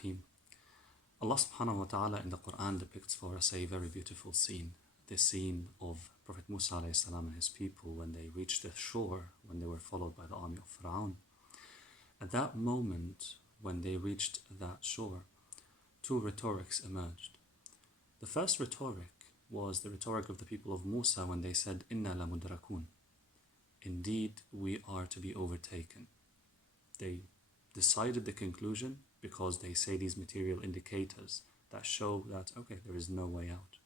Rahim. Allah subhanahu wa ta'ala in the Quran depicts for us a very beautiful scene. The scene of Prophet Musa alayhi salam and his people when they reached the shore, when they were followed by the army of Fir'aun. At that moment, when they reached that shore, two rhetorics emerged. The first rhetoric was the rhetoric of the people of Musa when they said, Inna la mudrakun. Indeed, we are to be overtaken. They decided the conclusion because they say these material indicators that show that, okay, there is no way out.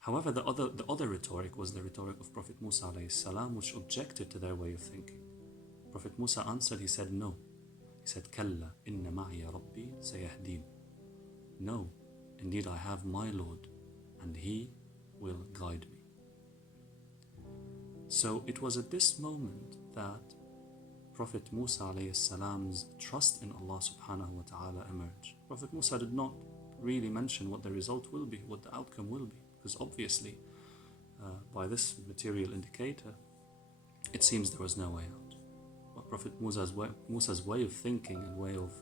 However, the other rhetoric was the rhetoric of Prophet Musa alayhi salam, which objected to their way of thinking. Prophet Musa answered, he said, no. He said, Kalla inna ma'iya rabbi sayahdin. No, indeed I have my Lord, and He will guide me. So it was at this moment that Prophet Musa alayhi salam's trust in Allah subhanahu wa ta'ala emerged. Prophet Musa did not really mention what the result will be, what the outcome will be, because obviously by this material indicator, it seems there was no way out. But Prophet Musa's way of thinking and way of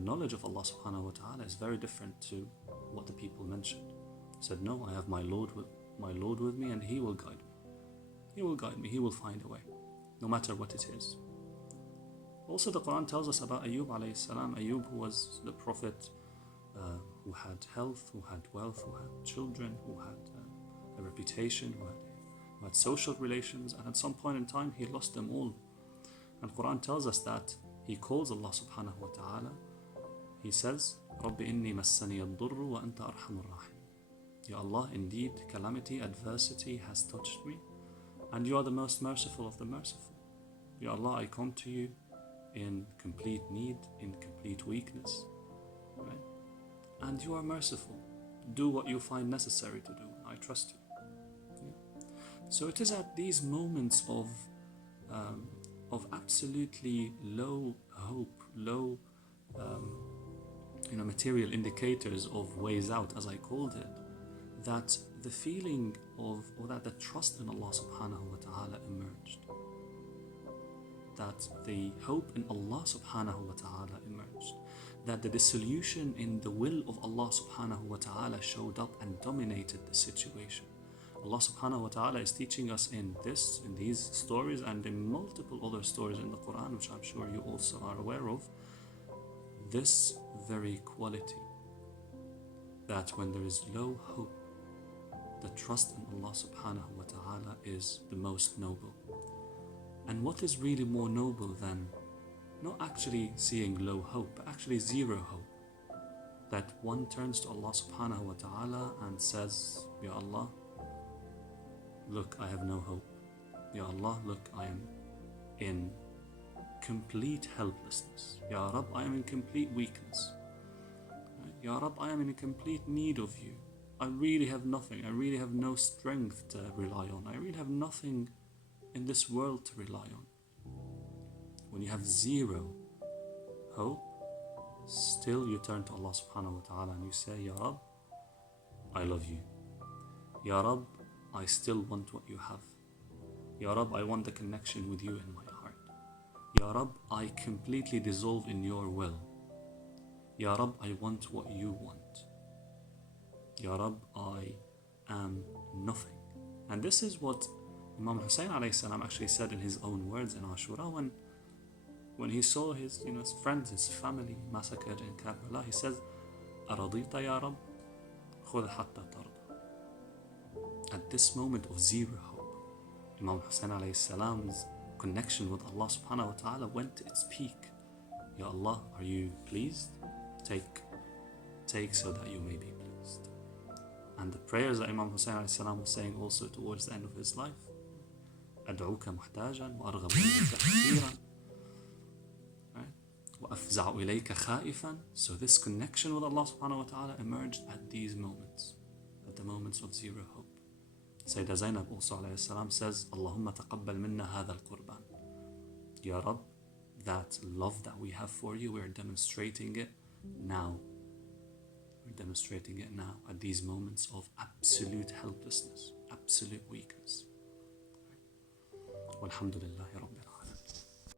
knowledge of Allah subhanahu wa ta'ala is very different to what the people mentioned. He said, no, I have my Lord with me, and He will guide me. He will guide me, He will find a way, no matter what it is. Also, the Quran tells us about Ayub alayhi salam. Ayub, who was the prophet who had health, who had wealth, who had children, who had a reputation, who had social relations, and at some point in time he lost them all. And Quran tells us that he calls Allah subhanahu wa ta'ala. He says, Rabbi inni massani ad-durru wa anta arhamur rahim. Ya Allah, indeed calamity, adversity has touched me, and you are the most merciful of the merciful. Ya Allah, I come to you in complete need, in complete weakness, right? And you are merciful. Do what you find necessary to do. I trust you. Yeah? So it is at these moments of absolutely low hope, low material indicators of ways out, as I called it, that the feeling of, or that the trust in Allah subhanahu wa ta'ala emerged. That the hope in Allah subhanahu wa ta'ala emerged. That the dissolution in the will of Allah subhanahu wa ta'ala showed up and dominated the situation. Allah subhanahu wa ta'ala is teaching us in these stories and in multiple other stories in the Quran, which I'm sure you also are aware of, this very quality, that when there is low hope, the trust in Allah subhanahu wa ta'ala is the most noble. And what is really more noble than not actually seeing low hope, but actually zero hope? That one turns to Allah subhanahu wa ta'ala and says, Ya Allah, look, I have no hope. Ya Allah, look, I am in complete helplessness. Ya Rab, I am in complete weakness. Ya Rab, I am in complete need of you. I really have nothing. I really have no strength to rely on. I really have nothing in this world to rely on. When you have zero hope, still you turn to Allah subhanahu wa ta'ala and you say, Ya Rab, I love you. Ya Rab, I still want what you have. Ya Rab, I want the connection with you in my heart. Ya Rab, I completely dissolve in your will. Ya Rab, I want what you want. Ya Rab, I am nothing. And this is what Imam Hussein alayhi salam actually said in his own words in Ashura when he saw his friends, his family massacred in Karbala. He says, Aradita ya Rab, khudh hatta tarda. At this moment of zero hope, Imam Hussein alayhi salam's connection with Allah subhanahu wa ta'ala went to its peak. Ya Allah, are you pleased? Take so that you may be pleased. And the prayers that Imam Hussein alayhi salam was saying also towards the end of his life, أدعوك محتاجا وأرغب إليك كثيرا وأفزع إليك خائفا. So this connection with Allah subhanahu wa ta'ala emerged at these moments, at the moments of zero hope. Sayyidah Zainab also alayhi salam says, Allahumma taqabbal minna hadha al-qurban. Ya Rab, that love that we have for you, we're demonstrating it now. We're demonstrating it now at these moments of absolute helplessness, absolute weakness. Walhamdulillah.